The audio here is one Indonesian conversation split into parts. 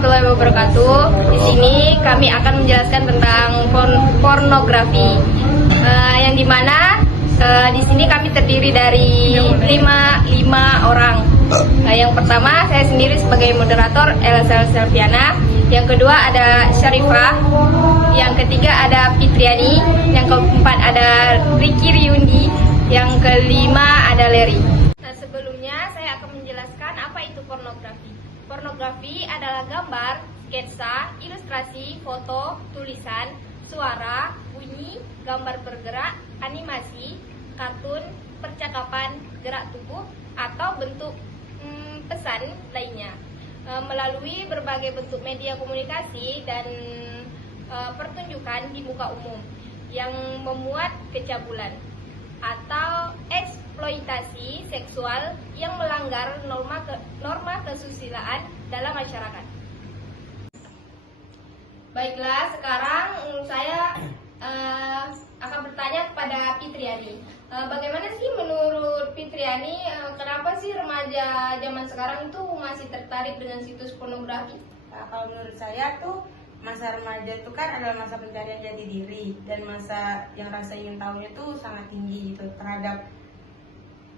warahmatullahi wabarakatuh. Di sini kami akan menjelaskan tentang pornografi, yang dimana di sini kami terdiri dari lima orang. Yang pertama saya sendiri sebagai moderator Elsa Selviana. Yang kedua ada Syarifah. Yang ketiga ada Fitriani. Yang keempat ada Ricky Riundi. Yang kelima ada Leri. Nah, sebelumnya saya akan menjelaskan apa itu pornografi. Pornografi adalah gambar, sketsa, ilustrasi, foto, tulisan, suara, bunyi, gambar bergerak, animasi, kartun, percakapan, gerak tubuh, atau bentuk pesan lainnya melalui berbagai bentuk media komunikasi dan pertunjukan di muka umum yang memuat kecabulan atau eksploitasi seksual yang melanggar norma kesusilaan dalam masyarakat. Baiklah, sekarang saya akan bertanya kepada Fitriani. Bagaimana sih menurut Fitriani, kenapa sih remaja zaman sekarang itu masih tertarik dengan situs pornografi? Nah, kalau menurut saya tuh masa remaja itu kan adalah masa pencarian jati diri dan masa yang rasa ingin tahunya tuh sangat tinggi gitu terhadap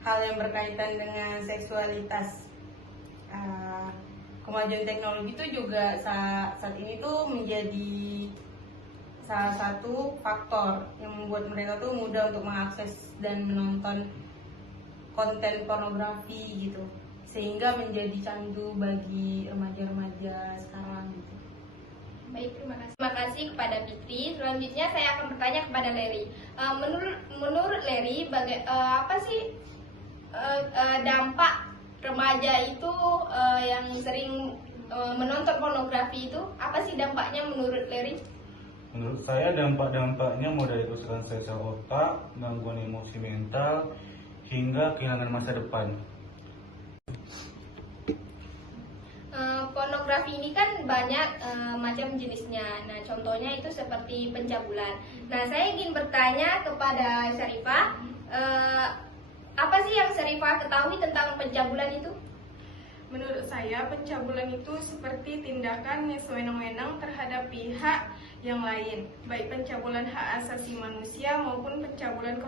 hal yang berkaitan dengan seksualitas. Kemajuan teknologi itu juga saat ini tuh menjadi salah satu faktor yang membuat mereka tuh mudah untuk mengakses dan menonton konten pornografi gitu, sehingga menjadi candu bagi remaja-remaja sekarang gitu. Baik, terima kasih kepada Fitri. Selanjutnya saya akan bertanya kepada Leri. Menurut Leri, apa sih dampak remaja itu yang sering menonton pornografi itu? Apa sih dampaknya menurut Leri? Menurut saya dampak-dampaknya mulai dari kerusakan sel otak, gangguan emosi mental, hingga kehilangan masa depan. Pornografi ini kan banyak macam jenisnya. Nah, contohnya itu seperti pencabulan. Nah, saya ingin bertanya kepada Syarifah, apa sih yang Syarifah ketahui tentang pencabulan itu? Menurut saya, pencabulan itu seperti tindakan yang sewenang-wenang terhadap pihak yang lain, baik pencabulan hak asasi manusia maupun pencabulan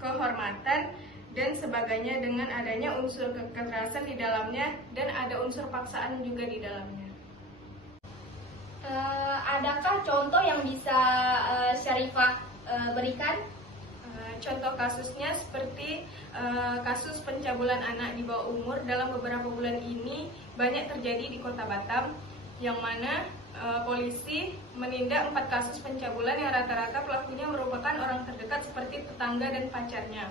kehormatan dan sebagainya dengan adanya unsur kekerasan di dalamnya dan ada unsur paksaan juga di dalamnya. Adakah contoh yang bisa Syarifah berikan? Contoh kasusnya seperti kasus pencabulan anak di bawah umur dalam beberapa bulan ini banyak terjadi di Kota Batam, yang mana polisi menindak 4 kasus pencabulan yang rata-rata pelakunya merupakan orang terdekat seperti tetangga dan pacarnya.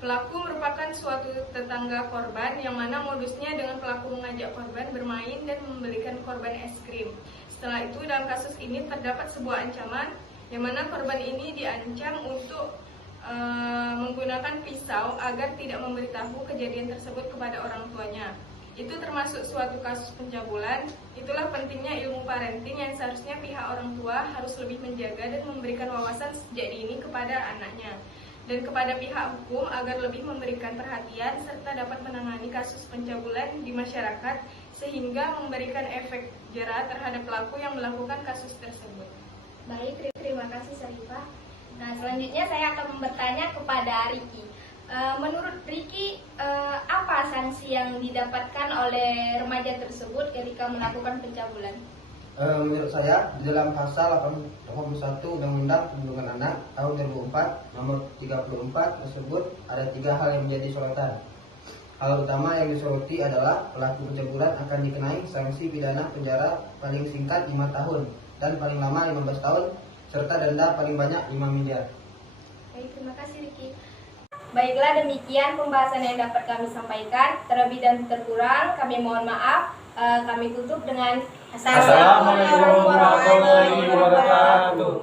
Pelaku merupakan suatu tetangga korban, yang mana modusnya dengan pelaku mengajak korban bermain dan membelikan korban es krim. Setelah itu dalam kasus ini terdapat sebuah ancaman, yang mana korban ini diancam untuk menggunakan pisau agar tidak memberitahu kejadian tersebut kepada orang tuanya. Itu termasuk suatu kasus pencabulan. Itulah pentingnya ilmu parenting yang seharusnya pihak orang tua harus lebih menjaga dan memberikan wawasan sejak dini kepada anaknya, dan kepada pihak hukum agar lebih memberikan perhatian serta dapat menangani kasus pencabulan di masyarakat sehingga memberikan efek jera terhadap pelaku yang melakukan kasus tersebut. Baik, terima kasih Syarifah. Nah, selanjutnya saya akan bertanya kepada Ricky. Menurut Ricky, apa sanksi yang didapatkan oleh remaja tersebut ketika melakukan pencabulan? Menurut saya, di dalam pasal 81 Undang-Undang Perlindungan Anak tahun 2004 nomor 34 tersebut ada 3 hal yang menjadi sorotan. Hal utama yang disoroti adalah pelaku pencabulan akan dikenai sanksi pidana penjara paling singkat 5 tahun dan paling lama 15 tahun serta denda paling banyak 5 miliar. Baik, terima kasih Ricky. Baiklah, demikian pembahasan yang dapat kami sampaikan. Terlebih dan terkurang kami mohon maaf. Kami tutup dengan Assalamualaikum warahmatullahi wabarakatuh.